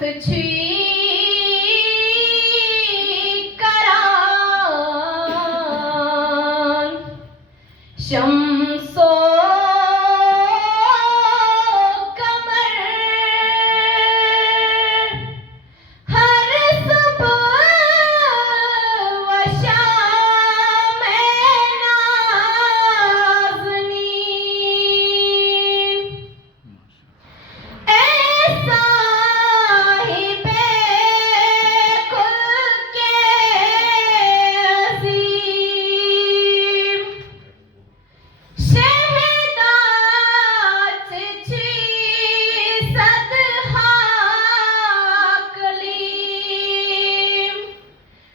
गतची करान शम्सो कमर हर सुबह व शाम नाज़नीन ऐसा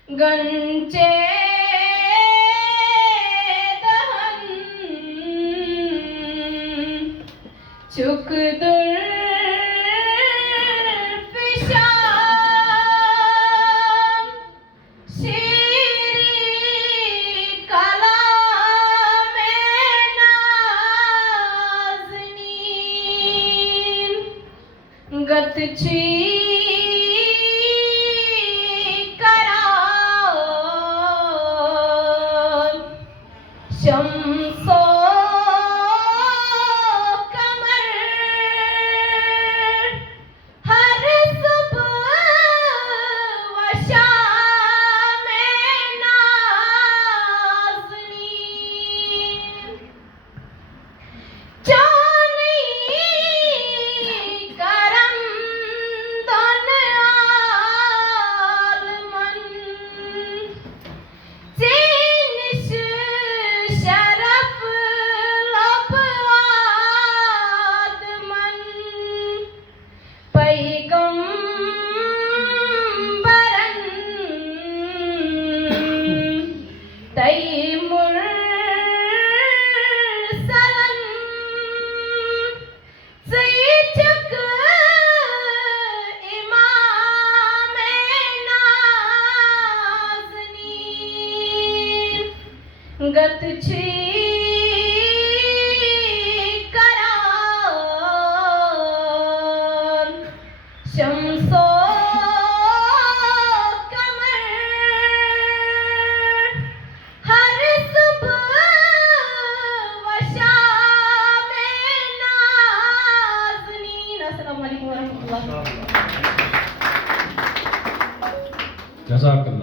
गंचे दहन चुक दुर फिशाम शीरी कलाम नाज़नीन गतची शम्सो कमर हर सुबह व शाम नाज़नीन जानी करम दन आलमन तैमुर सलन सईचक इमाम नाज़नीन गतची करान शम्सो जज़ाकल्लाह।